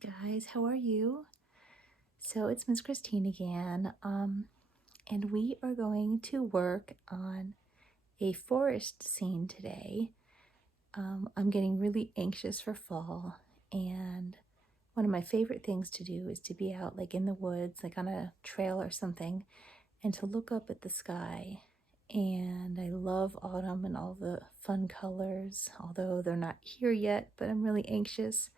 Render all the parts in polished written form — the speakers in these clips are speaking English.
Hey guys, how are you? So it's Miss Christine again, and we are going to work on a forest scene today. I'm getting really anxious for fall, and one of my favorite things to do is to be out like in the woods, like on a trail or something, and to look up at the sky. And I love autumn and all the fun colors, although they're not here yet, but I'm really anxious.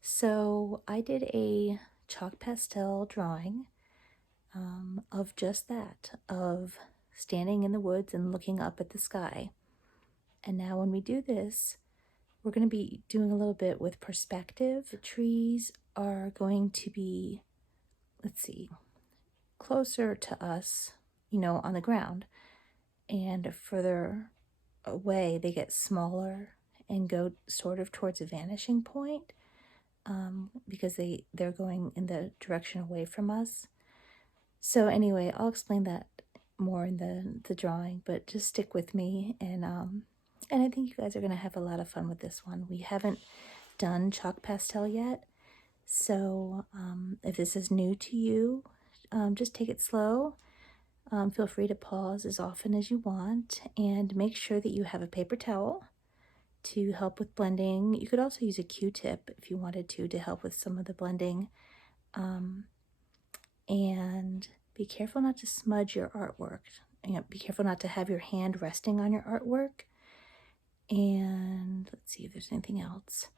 So I did a chalk pastel drawing of just that, of standing in the woods and looking up at the sky. And now when we do this, we're going to be doing a little bit with perspective. The trees are going to be, let's see, closer to us, on the ground. And further away, they get smaller and go sort of towards a vanishing point. Because they're going in the direction away from us. So anyway, I'll explain that more in the drawing, but just stick with me, and I think you guys are gonna have a lot of fun with this one. We haven't done chalk pastel yet, so if this is new to you, just take it slow. Feel free to pause as often as you want, and make sure that you have a paper towel to help with blending. You could also use a Q-tip if you wanted to help with some of the blending. And be careful not to smudge your artwork. Be careful not to have your hand resting on your artwork. And let's see if there's anything else.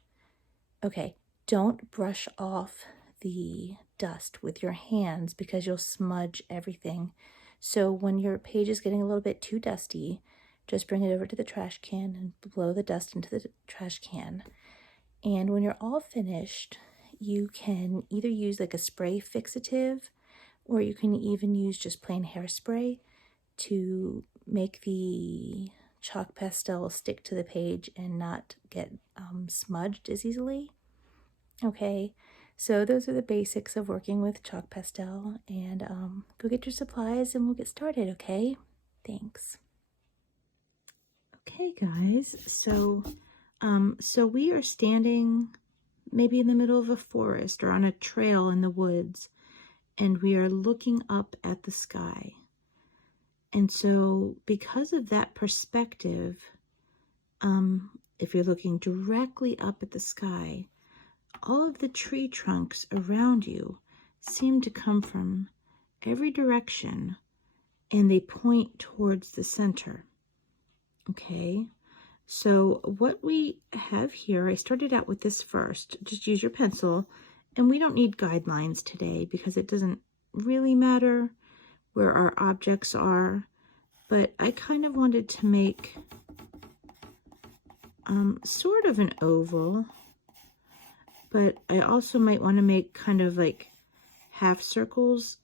Okay, don't brush off the dust with your hands because you'll smudge everything. So when your page is getting a little bit too dusty, just bring it over to the trash can and blow the dust into the trash can. And when you're all finished, you can either use like a spray fixative, or you can even use just plain hairspray to make the chalk pastel stick to the page and not get smudged as easily. Okay, so those are the basics of working with chalk pastel, and go get your supplies and we'll get started, okay? Thanks. Okay guys, so we are standing maybe in the middle of a forest or on a trail in the woods, and we are looking up at the sky. And so because of that perspective, if you're looking directly up at the sky, all of the tree trunks around you seem to come from every direction, and they point towards the center. Okay, so what we have here, I started out with this first. Just use your pencil, and we don't need guidelines today because it doesn't really matter where our objects are, but I kind of wanted to make sort of an oval, but I also might want to make kind of like half circles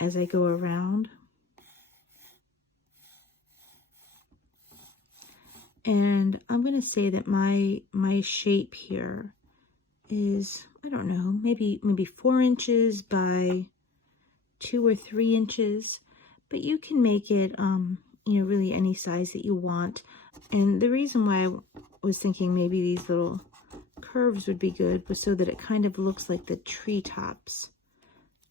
as I go around. And I'm going to say that my shape here is, I don't know, maybe 4 inches by 2 or 3 inches, but you can make it, really any size that you want. And the reason why I was thinking maybe these little curves would be good was so that it kind of looks like the treetops,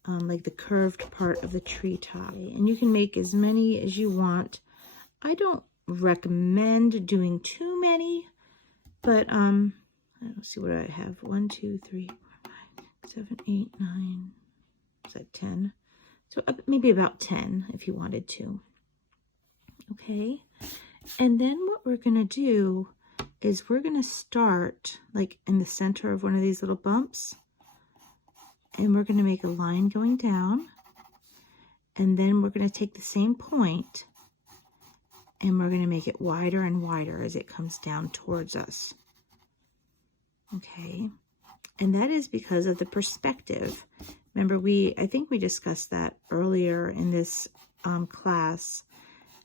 like the curved part of the treetop. And you can make as many as you want. I don't recommend doing too many, but let's see what I have. 1, 2, 3, 4, 5, 7, 8, 9. Is that 10? So maybe about 10 if you wanted to. Okay, and then what we're gonna do is we're gonna start like in the center of one of these little bumps, and we're gonna make a line going down, and then we're gonna take the same point and we're going to make it wider and wider as it comes down towards us. Okay, and that is because of the perspective. Remember, I think we discussed that earlier in this class,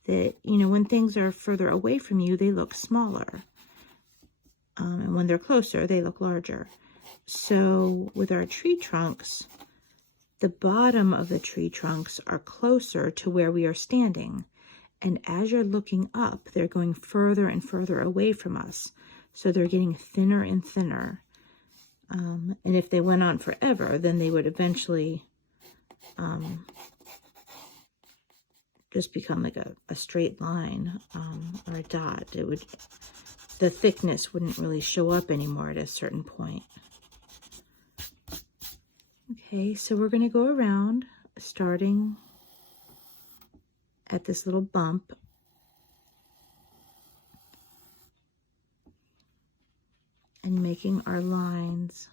that, when things are further away from you, they look smaller. And when they're closer, they look larger. So with our tree trunks, the bottom of the tree trunks are closer to where we are standing. And as you're looking up, they're going further and further away from us. So they're getting thinner and thinner. And if they went on forever, then they would eventually just become like a straight line or a dot. The thickness wouldn't really show up anymore at a certain point. Okay, so we're going to go around starting at this little bump. And making our lines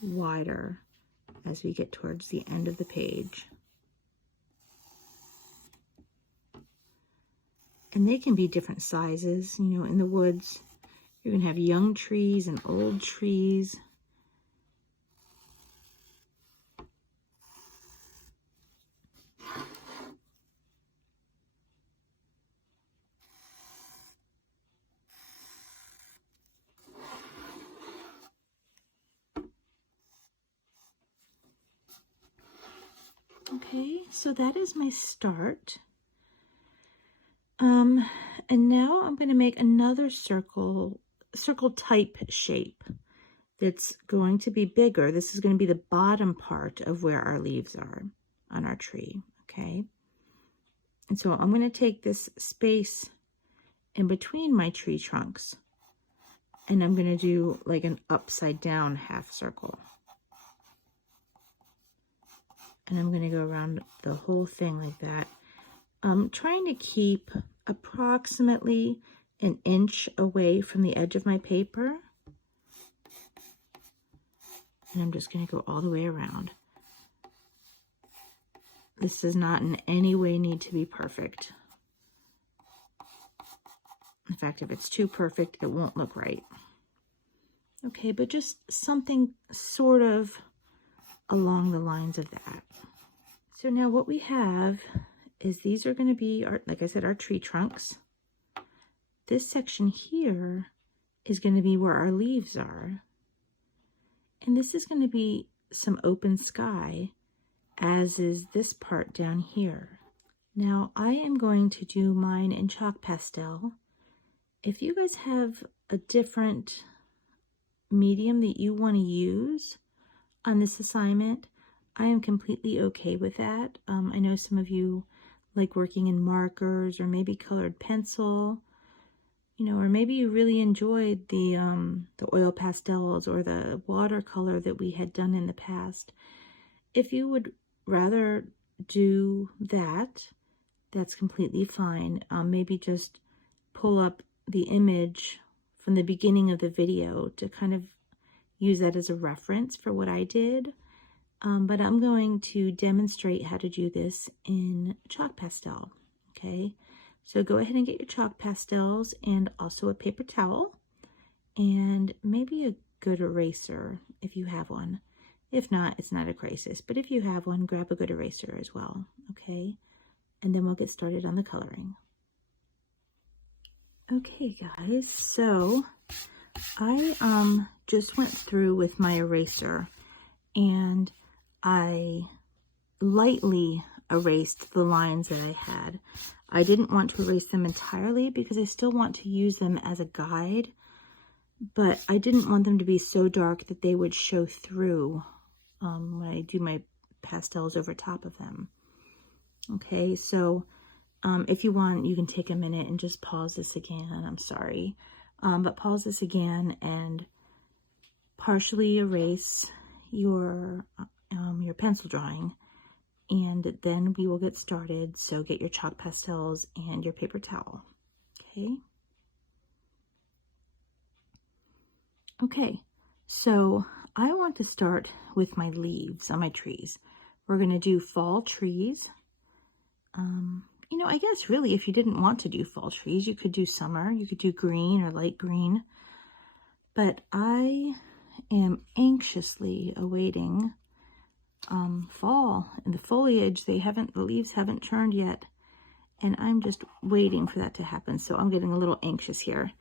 wider as we get towards the end of the page. And they can be different sizes. You know, in the woods, you're going to have young trees and old trees. Okay, so that is my start. And now I'm going to make another circle type shape that's going to be bigger. This is going to be the bottom part of where our leaves are on our tree, okay? And so I'm going to take this space in between my tree trunks and I'm going to do like an upside down half circle. And I'm going to go around the whole thing like that. I'm trying to keep approximately an inch away from the edge of my paper. And I'm just going to go all the way around. This does not in any way need to be perfect. In fact, if it's too perfect, it won't look right. Okay, but just something sort of along the lines of that. So now what we have is these are going to be, our, like I said, our tree trunks. This section here is going to be where our leaves are. And this is going to be some open sky, as is this part down here. Now I am going to do mine in chalk pastel. If you guys have a different medium that you want to use on this assignment, I am completely okay with that. I know some of you like working in markers or maybe colored pencil, you know, or maybe you really enjoyed the oil pastels or the watercolor that we had done in the past. If you would rather do that, that's completely fine. Maybe just pull up the image from the beginning of the video to kind of use that as a reference for what I did. But I'm going to demonstrate how to do this in chalk pastel, okay? So go ahead and get your chalk pastels and also a paper towel and maybe a good eraser if you have one. If not, it's not a crisis, but if you have one, grab a good eraser as well, okay? And then we'll get started on the coloring. Okay, guys, so I just went through with my eraser and I lightly erased the lines that I had. I didn't want to erase them entirely because I still want to use them as a guide, but I didn't want them to be so dark that they would show through when I do my pastels over top of them. Okay, so if you want, you can take a minute and just pause this again. I'm sorry, but pause this again and partially erase your pencil drawing, and then we will get started. So get your chalk pastels and your paper towel. Okay, so I want to start with my leaves on my trees. We're going to do fall trees. You know, I guess really if you didn't want to do fall trees, you could do summer. You could do green or light green. But I am anxiously awaiting fall, and the foliage, the leaves haven't turned yet, and I'm just waiting for that to happen. So I'm getting a little anxious here.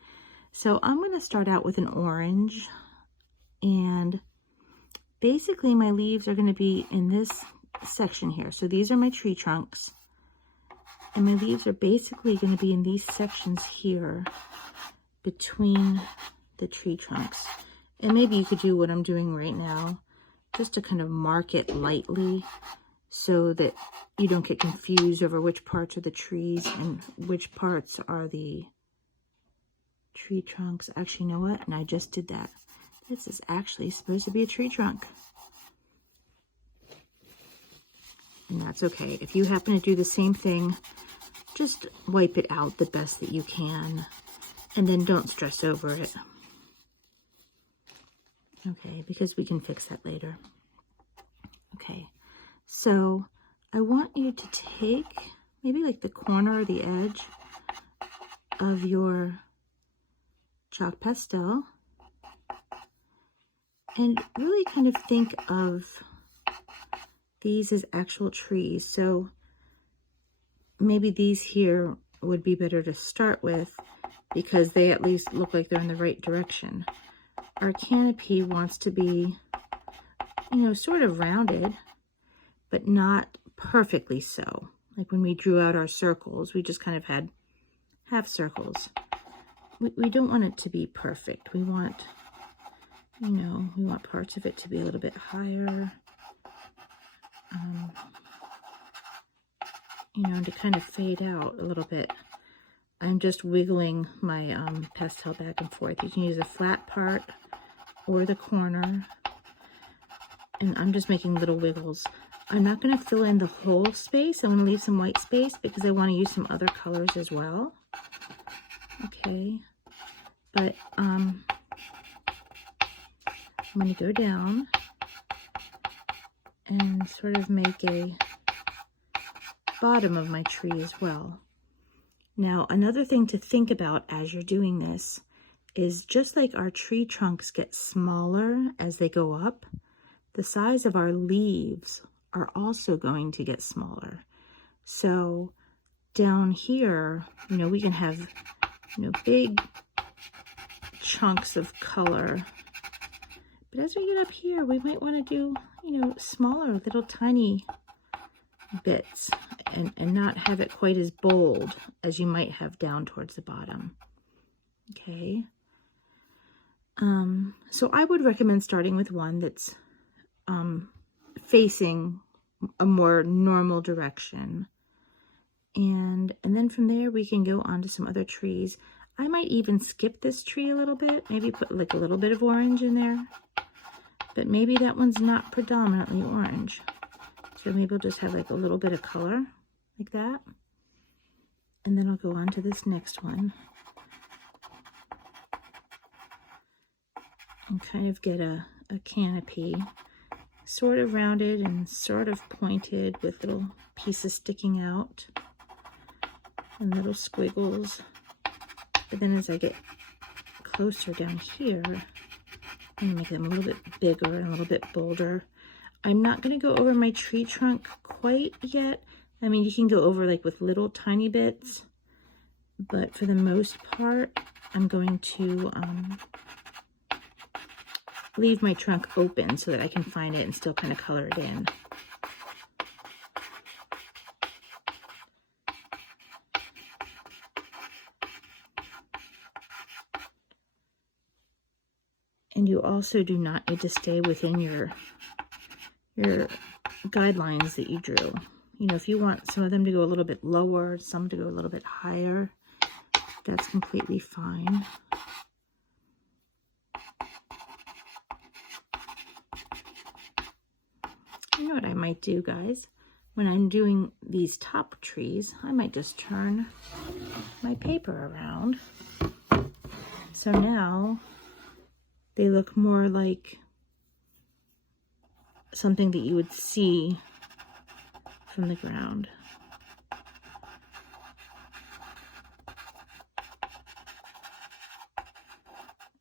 So I'm going to start out with an orange, and basically my leaves are going to be in this section here. So these are my tree trunks, and my leaves are basically going to be in these sections here, between the tree trunks. And maybe you could do what I'm doing right now, just to kind of mark it lightly so that you don't get confused over which parts are the trees and which parts are the tree trunks. Actually, you know what? And I just did that. This is actually supposed to be a tree trunk. And that's okay. If you happen to do the same thing, just wipe it out the best that you can. And then don't stress over it. Okay, because we can fix that later. Okay, so I want you to take maybe like the corner or the edge of your chalk pastel and really kind of think of these as actual trees. So maybe these here would be better to start with because they at least look like they're in the right direction. Our canopy wants to be, you know, sort of rounded, but not perfectly so. Like when we drew out our circles, we just kind of had half circles. We don't want it to be perfect. We want, you know, we want parts of it to be a little bit higher. You know, to kind of fade out a little bit. I'm just wiggling my pastel back and forth. You can use a flat part or the corner. And I'm just making little wiggles. I'm not going to fill in the whole space. I'm going to leave some white space because I want to use some other colors as well. Okay. But I'm going to go down and sort of make a bottom of my tree as well. Now, another thing to think about as you're doing this is just like our tree trunks get smaller as they go up, the size of our leaves are also going to get smaller. So down here, you know, we can have, you know, big chunks of color. But as we get up here, we might want to do, you know, smaller, little tiny bits and not have it quite as bold as you might have down towards the bottom. Okay. So I would recommend starting with one that's facing a more normal direction. And then from there we can go on to some other trees. I might even skip this tree a little bit, maybe put like a little bit of orange in there. But maybe that one's not predominantly orange. So maybe we'll just have like a little bit of color like that. And then I'll go on to this next one. And kind of get a canopy, sort of rounded and sort of pointed with little pieces sticking out and little squiggles. But then as I get closer down here, I'm gonna make them a little bit bigger and a little bit bolder. I'm not gonna go over my tree trunk quite yet. I mean, you can go over like with little tiny bits, but for the most part, I'm going to leave my trunk open so that I can find it and still kind of color it in. And you also do not need to stay within your guidelines that you drew. You know, if you want some of them to go a little bit lower, some to go a little bit higher, that's completely fine. You know what I might do, guys? When I'm doing these top trees, I might just turn my paper around. So now they look more like something that you would see from the ground.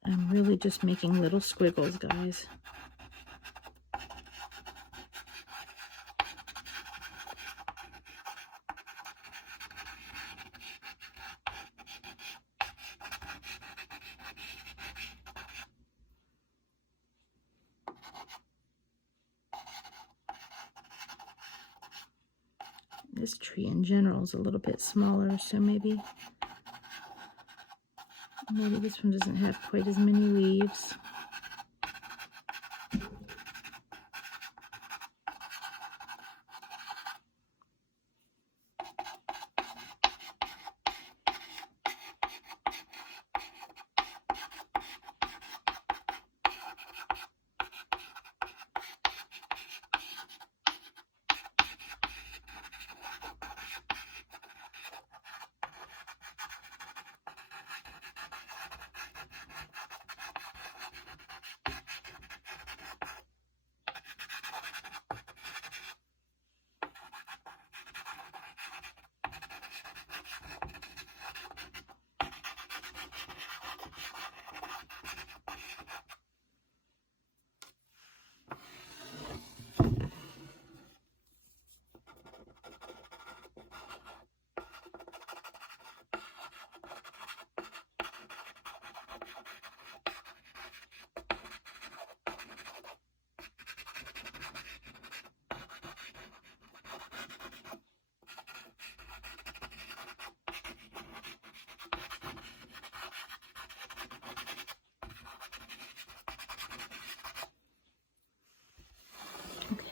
I'm really just making little squiggles, guys. This tree in general is a little bit smaller, so maybe Maybe this one doesn't have quite as many leaves.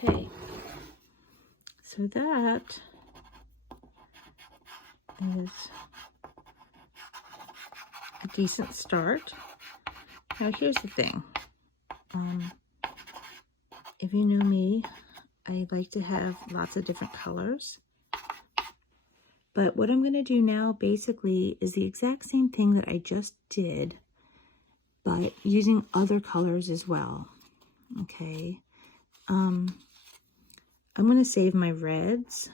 Okay, so that is a decent start. Now here's the thing. If you know me, I like to have lots of different colors. But what I'm going to do now basically is the exact same thing that I just did, but using other colors as well. Okay. I'm going to save my reds,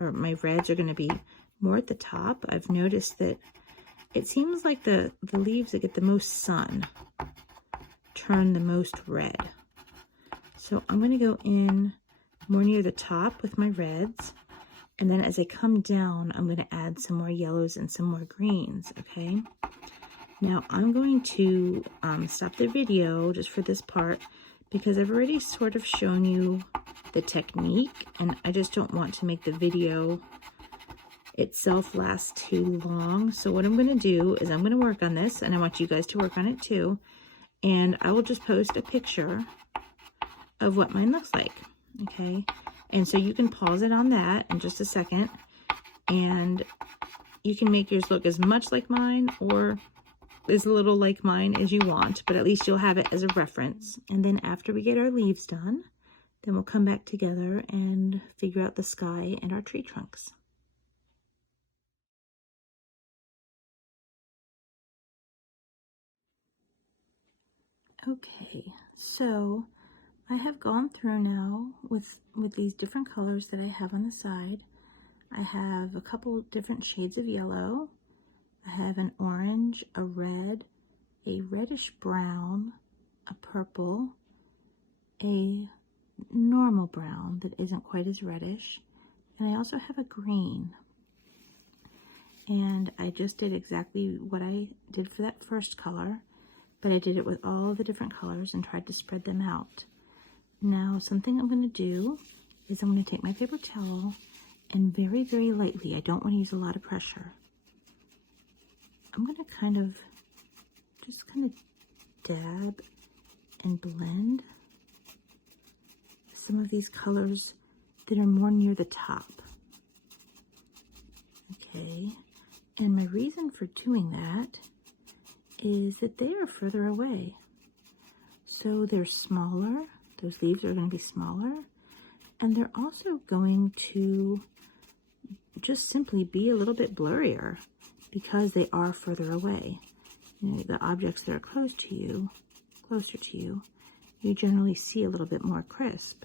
or my reds are going to be more at the top. I've noticed that it seems like the leaves that get the most sun turn the most red. So I'm going to go in more near the top with my reds. And then as I come down, I'm going to add some more yellows and some more greens, okay? Now I'm going to stop the video just for this part because I've already sort of shown you the technique and I just don't want to make the video itself last too long. So what I'm going to do is I'm going to work on this and I want you guys to work on it too. And I will just post a picture of what mine looks like, okay? And so you can pause it on that in just a second and you can make yours look as much like mine or as little like mine as you want, but at least you'll have it as a reference. And then after we get our leaves done, then we'll come back together and figure out the sky and our tree trunks. Okay, so I have gone through now with these different colors that I have on the side. I have a couple different shades of yellow. I have an orange, a red, a reddish brown, a purple, a normal brown that isn't quite as reddish, and I also have a green. And I just did exactly what I did for that first color, but I did it with all the different colors and tried to spread them out. Now, something I'm going to do is I'm going to take my paper towel and very, very lightly, I don't want to use a lot of pressure, I'm going to just kind of dab and blend some of these colors that are more near the top. Okay, and my reason for doing that is that they are further away. So they're smaller, those leaves are going to be smaller, and they're also going to just simply be a little bit blurrier because they are further away. You know, the objects that are closer to you, you generally see a little bit more crisp.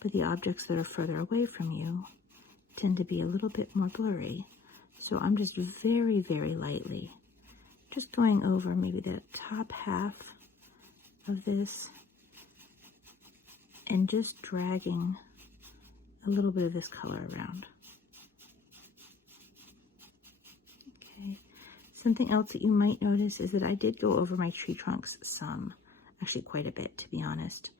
But the objects that are further away from you tend to be a little bit more blurry. So I'm just very, very lightly just going over maybe the top half of this and just dragging a little bit of this color around. Okay. Something else that you might notice is that I did go over my tree trunks some, actually quite a bit to be honest,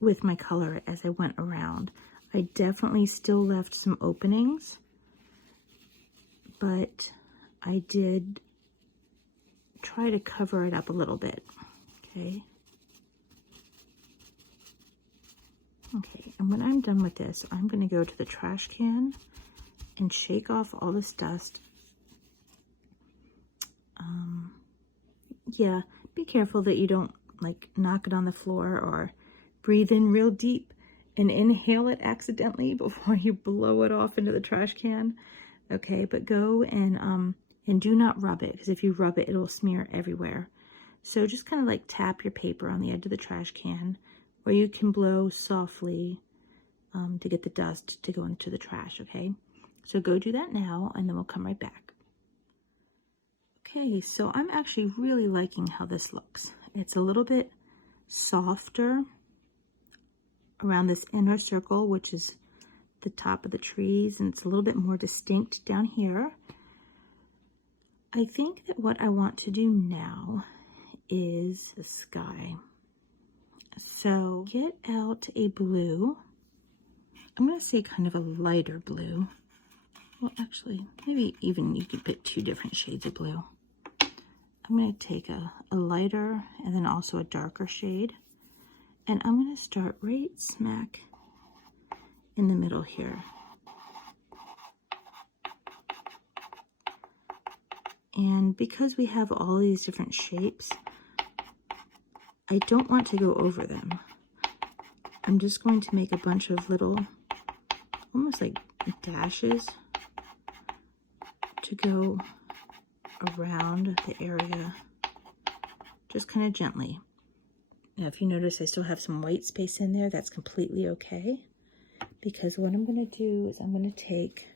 with my color as I went around. I definitely still left some openings, but I did try to cover it up a little bit, okay? Okay, and when I'm done with this, I'm gonna go to the trash can and shake off all this dust. Yeah, be careful that you don't like knock it on the floor or breathe in real deep and inhale it accidentally before you blow it off into the trash can. Okay, but go and do not rub it, because if you rub it, it'll smear everywhere. So just kind of like tap your paper on the edge of the trash can, where you can blow softly to get the dust to go into the trash, okay? So go do that now, and then we'll come right back. Okay, so I'm actually really liking how this looks. It's a little bit softer around this inner circle, which is the top of the trees, and it's a little bit more distinct down here. I think that what I want to do now is the sky. So get out a blue. I'm going to say kind of a lighter blue. Well, actually, maybe even you could pick 2 different shades of blue. I'm going to take a lighter and then also a darker shade. And I'm going to start right smack in the middle here. And because we have all these different shapes, I don't want to go over them. I'm just going to make a bunch of little, almost like dashes, to go around the area, just kind of gently. Now, if you notice, I still have some white space in there. That's completely okay, because what I'm going to do is I'm going to take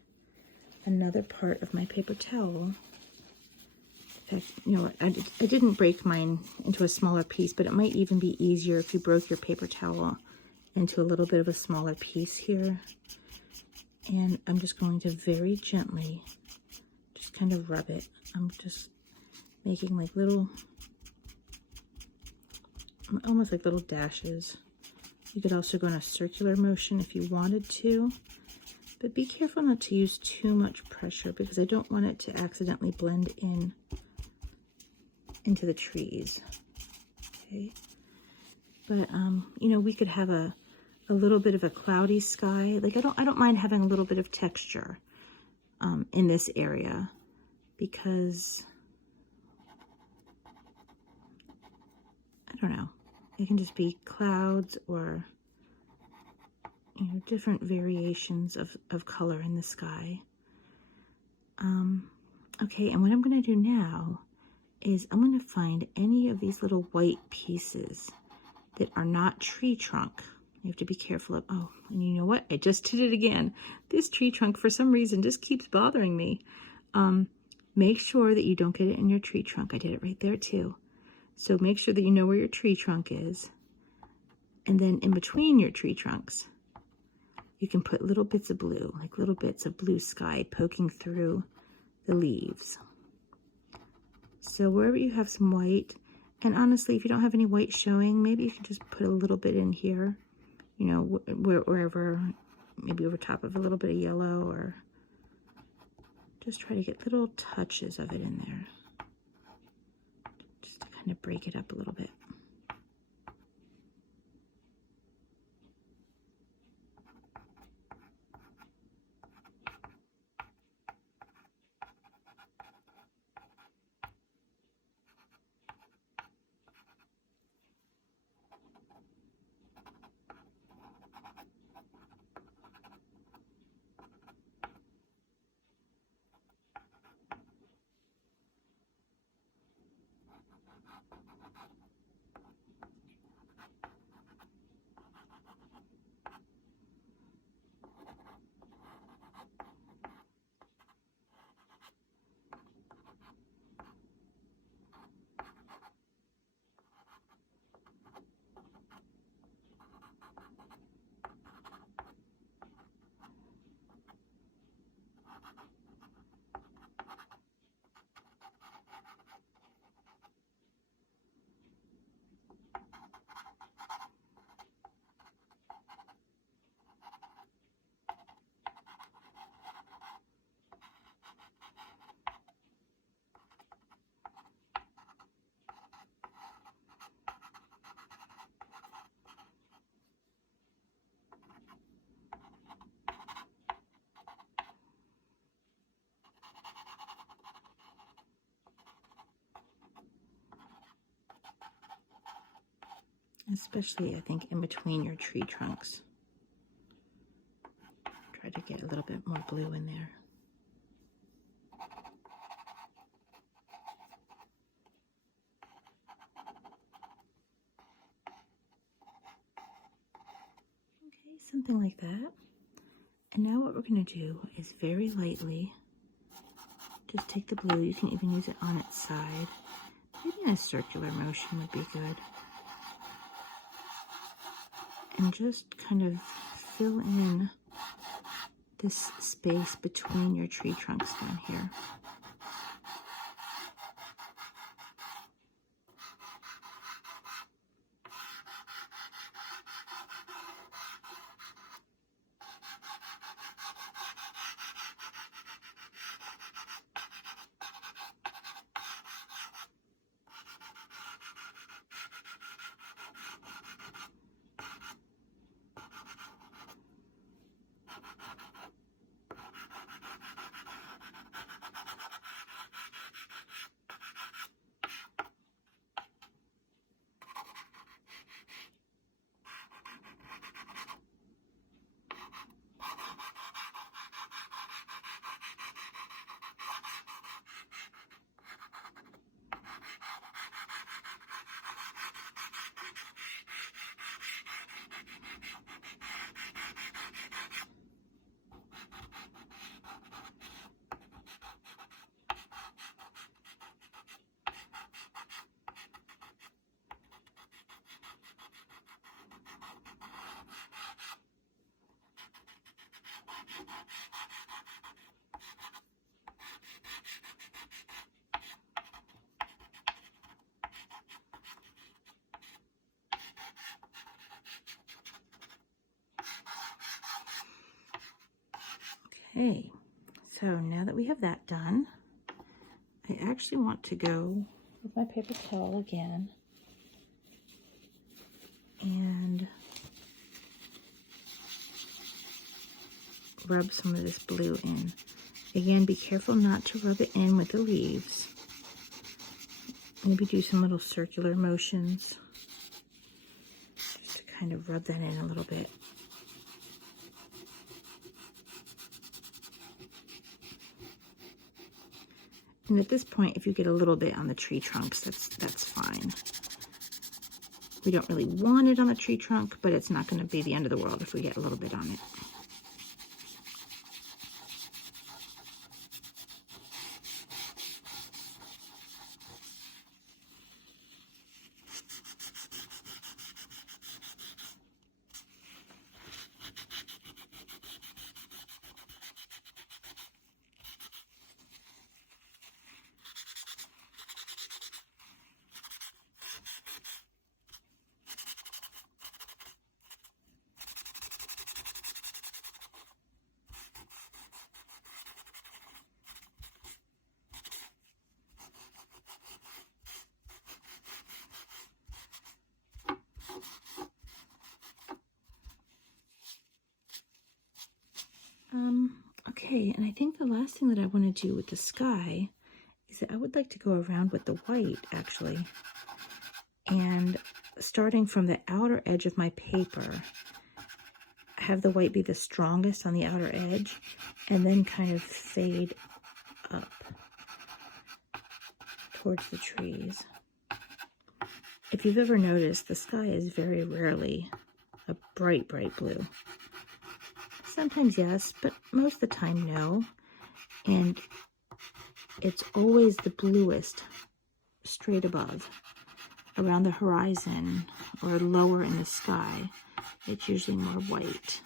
another part of my paper towel. In fact, you know what, I didn't break mine into a smaller piece, but it might even be easier if you broke your paper towel into a little bit of a smaller piece here. And I'm just going to very gently just kind of rub it. I'm just making like little, almost like little dashes. You could also go in a circular motion if you wanted to, but be careful not to use too much pressure, because I don't want it to accidentally blend in into the trees. Okay, but you know, we could have a little bit of a cloudy sky. Like I don't mind having a little bit of texture in this area, because I don't know, it can just be clouds or, you know, different variations of color in the sky. Okay, and what I'm going to do now is I'm going to find any of these little white pieces that are not tree trunk. You have to be careful of, oh, and you know what? I just did it again. This tree trunk, for some reason, just keeps bothering me. Make sure that you don't get it in your tree trunk. I did it right there too. So make sure that you know where your tree trunk is. And then in between your tree trunks, you can put little bits of blue, like little bits of blue sky poking through the leaves. So wherever you have some white, and honestly, if you don't have any white showing, maybe you can just put a little bit in here, you know, wherever, maybe over top of a little bit of yellow, or just try to get little touches of it in there, just to kind of break it up a little bit. especially I think in between your tree trunks. Try to get a little bit more blue in there. Okay, something like that. And now what we're going to do is very lightly just take the blue. You can even use it on its side. Maybe in a circular motion would be good. And just kind of fill in this space between your tree trunks down here. Okay, so now that we have that done, I actually want to go with my paper towel again and rub some of this blue in. Again, be careful not to rub it in with the leaves. Maybe do some little circular motions just to kind of rub that in a little bit. And at this point, if you get a little bit on the tree trunks, that's fine. We don't really want it on the tree trunk, but it's not going to be the end of the world if we get a little bit on it. Okay, and I think the last thing that I want to do with the sky is that I would like to go around with the white, actually. And starting from the outer edge of my paper, have the white be the strongest on the outer edge, and then kind of fade up towards the trees. If you've ever noticed, the sky is very rarely a bright, bright blue. Sometimes yes, but most of the time no. And it's always the bluest straight above, around the horizon or lower in the sky. It's usually more white.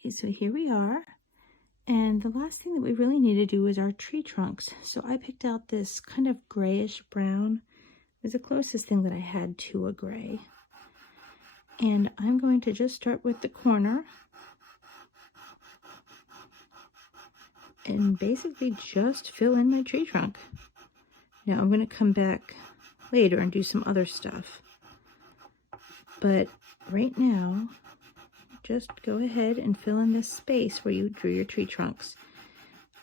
Okay, so here we are, And the last thing that we really need to do is our tree trunks. So I picked out this kind of grayish brown. It was the closest thing that I had to a gray. And I'm going to just start with the corner and basically just fill in my tree trunk. Now I'm going to come back later and do some other stuff. But right now, just go ahead and fill in this space where you drew your tree trunks.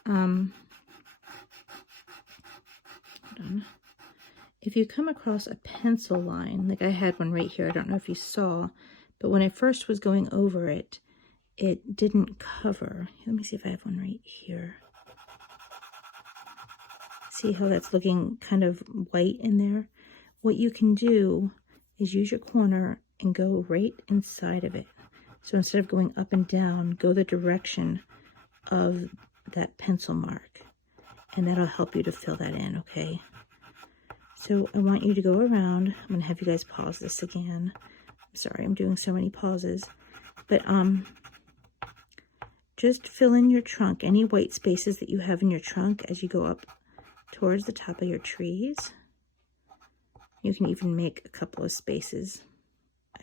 Hold on. If you come across a pencil line, like I had one right here, I don't know if you saw, but when I first was going over it, it didn't cover. Let me see if I have one right here. See how that's looking kind of white in there? What you can do is use your corner and go right inside of it. So instead of going up and down, go the direction of that pencil mark. And that'll help you to fill that in, okay? So I want you to go around. I'm going to have you guys pause this again. I'm sorry, I'm doing so many pauses. But just fill in your trunk, any white spaces that you have in your trunk as you go up towards the top of your trees. You can even make a couple of spaces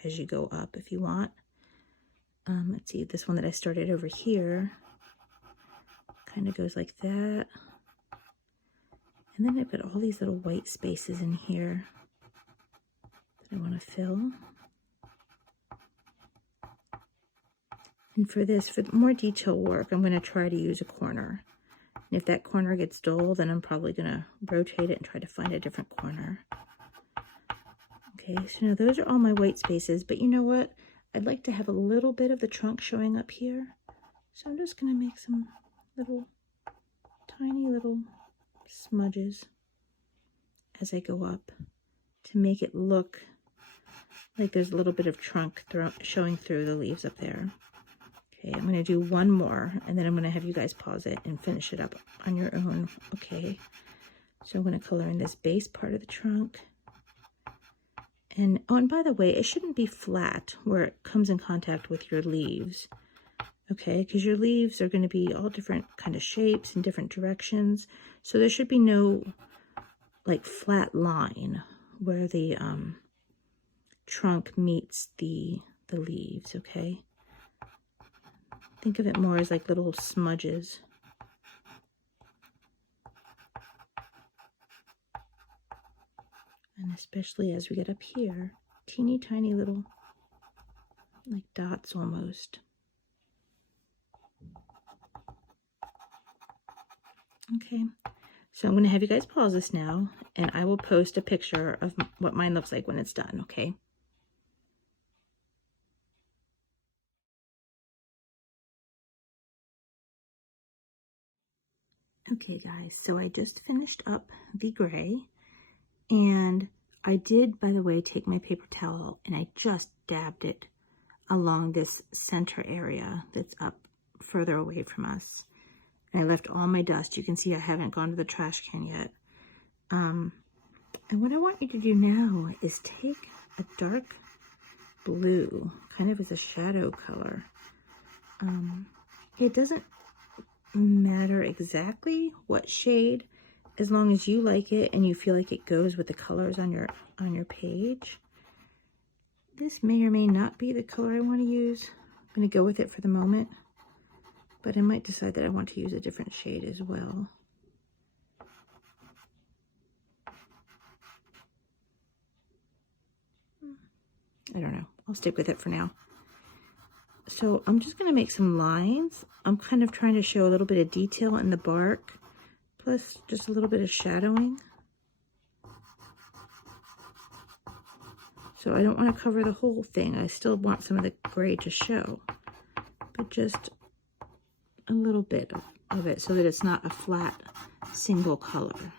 as you go up if you want. Let's see, this one that I started over here kind of goes like that. And then I've got all these little white spaces in here that I want to fill. And for this, for more detail work, I'm going to try to use a corner. And if that corner gets dull, then I'm probably going to rotate it and try to find a different corner. Okay, so now those are all my white spaces, but you know what? I'd like to have a little bit of the trunk showing up here. So I'm just going to make some little, tiny little smudges as I go up to make it look like there's a little bit of trunk showing through the leaves up there. Okay, I'm going to do one more, and then I'm going to have you guys pause it and finish it up on your own. Okay, so I'm going to color in this base part of the trunk. And, oh, and by the way, it shouldn't be flat where it comes in contact with your leaves. Okay, because your leaves are going to be all different kind of shapes and different directions. So there should be no, like, flat line where the trunk meets the leaves, okay? Think of it more as like little smudges. And especially as we get up here, teeny tiny little, like dots almost. Okay, so I'm going to have you guys pause this now, and I will post a picture of what mine looks like when it's done, okay? Okay guys, so I just finished up the gray, and I did, by the way, take my paper towel and I just dabbed it along this center area that's up further away from us. And I left all my dust. You can see I haven't gone to the trash can yet. And what I want you to do now is take a dark blue, kind of as a shadow color. It doesn't matter exactly what shade, as long as you like it and you feel like it goes with the colors on your page. This may or may not be the color I want to use. I'm going to go with it for the moment, but I might decide that I want to use a different shade as well. I don't know. I'll stick with it for now. So I'm just going to make some lines. I'm kind of trying to show a little bit of detail in the bark, plus just a little bit of shadowing. So I don't want to cover the whole thing. I still want some of the gray to show, but just a little bit of it so that it's not a flat single color.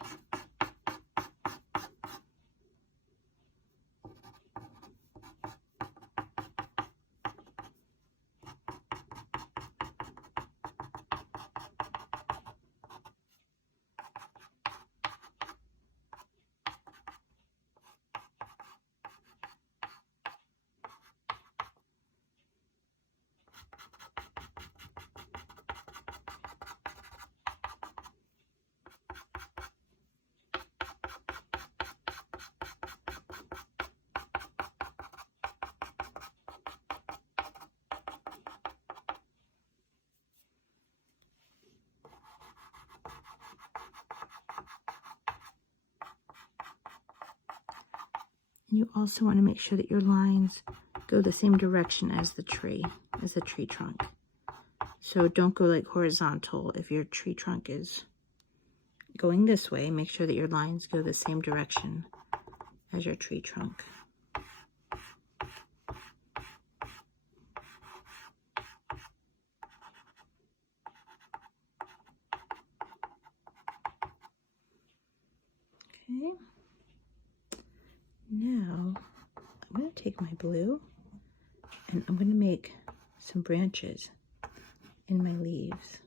You also want to make sure that your lines go the same direction as the tree trunk. So don't go like horizontal. If your tree trunk is going this way, make sure that your lines go the same direction as your tree trunk. Okay. Now I'm going to take my blue and I'm going to make some branches in my leaves.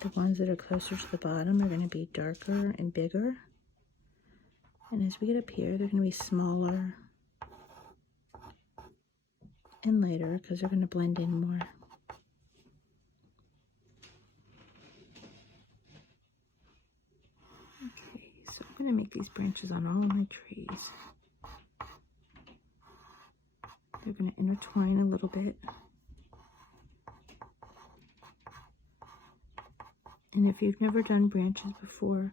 The ones that are closer to the bottom are going to be darker and bigger. And as we get up here, they're going to be smaller and lighter because they're going to blend in more. Okay, so I'm going to make these branches on all of my trees. They're going to intertwine a little bit. And if you've never done branches before,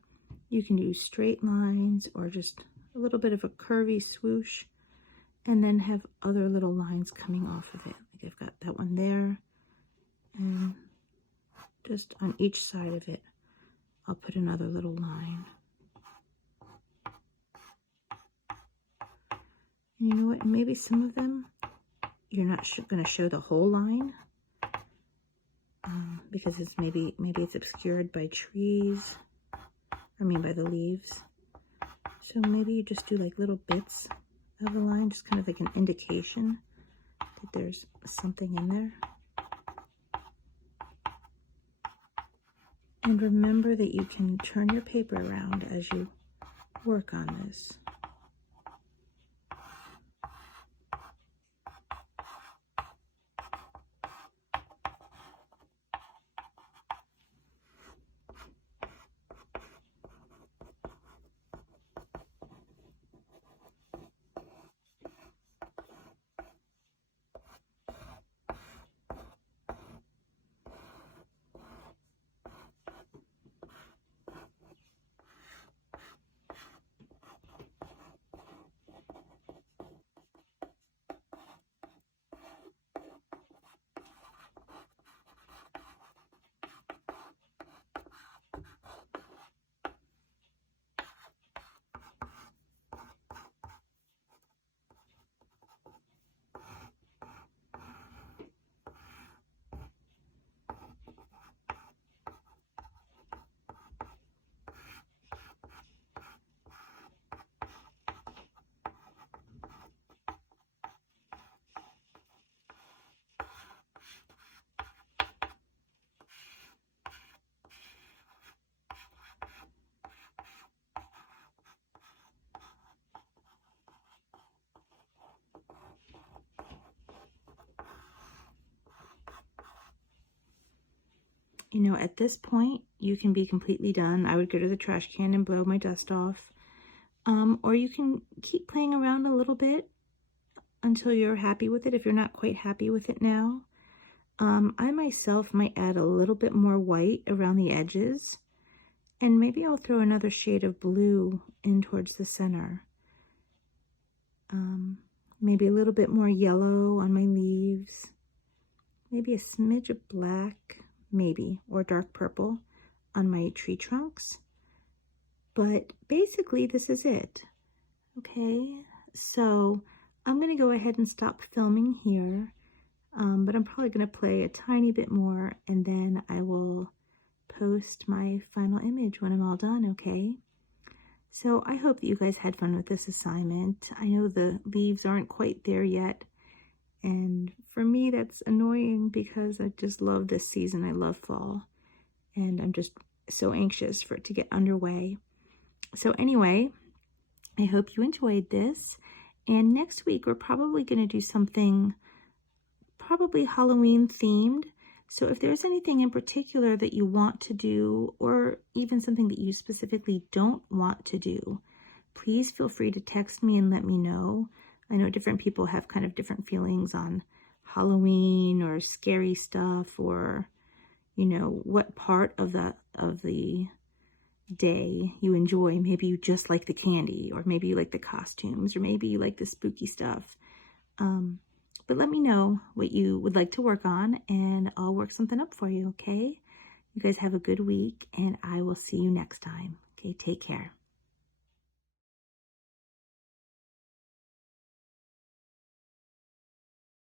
you can do straight lines or just a little bit of a curvy swoosh and then have other little lines coming off of it. Like I've got that one there, and just on each side of it, I'll put another little line. And you know what? Maybe some of them, you're not going to show the whole line. Because it's maybe it's obscured by trees, by the leaves. So maybe you just do like little bits of the line, just kind of like an indication that there's something in there. And remember that you can turn your paper around as you work on this. You know, at this point, you can be completely done. I would go to the trash can and blow my dust off. Or you can keep playing around a little bit until you're happy with it, if you're not quite happy with it now. I myself might add a little bit more white around the edges. And maybe I'll throw another shade of blue in towards the center. Maybe a little bit more yellow on my leaves. Maybe a smidge of black. Maybe, or dark purple on my tree trunks. But basically this is it. Okay, so I'm going to go ahead and stop filming here, but I'm probably going to play a tiny bit more and then I will post my final image when I'm all done, okay? So I hope that you guys had fun with this assignment. I know the leaves aren't quite there yet. And for me, that's annoying because I just love this season. I love fall. And I'm just so anxious for it to get underway. So anyway, I hope you enjoyed this. And next week, we're probably going to do something probably Halloween themed. So if there's anything in particular that you want to do, or even something that you specifically don't want to do, please feel free to text me and let me know. I know different people have kind of different feelings on Halloween or scary stuff, or, you know, what part of the day you enjoy. Maybe you just like the candy, or maybe you like the costumes, or maybe you like the spooky stuff. But let me know what you would like to work on, and I'll work something up for you, okay? You guys have a good week, and I will see you next time. Okay, take care.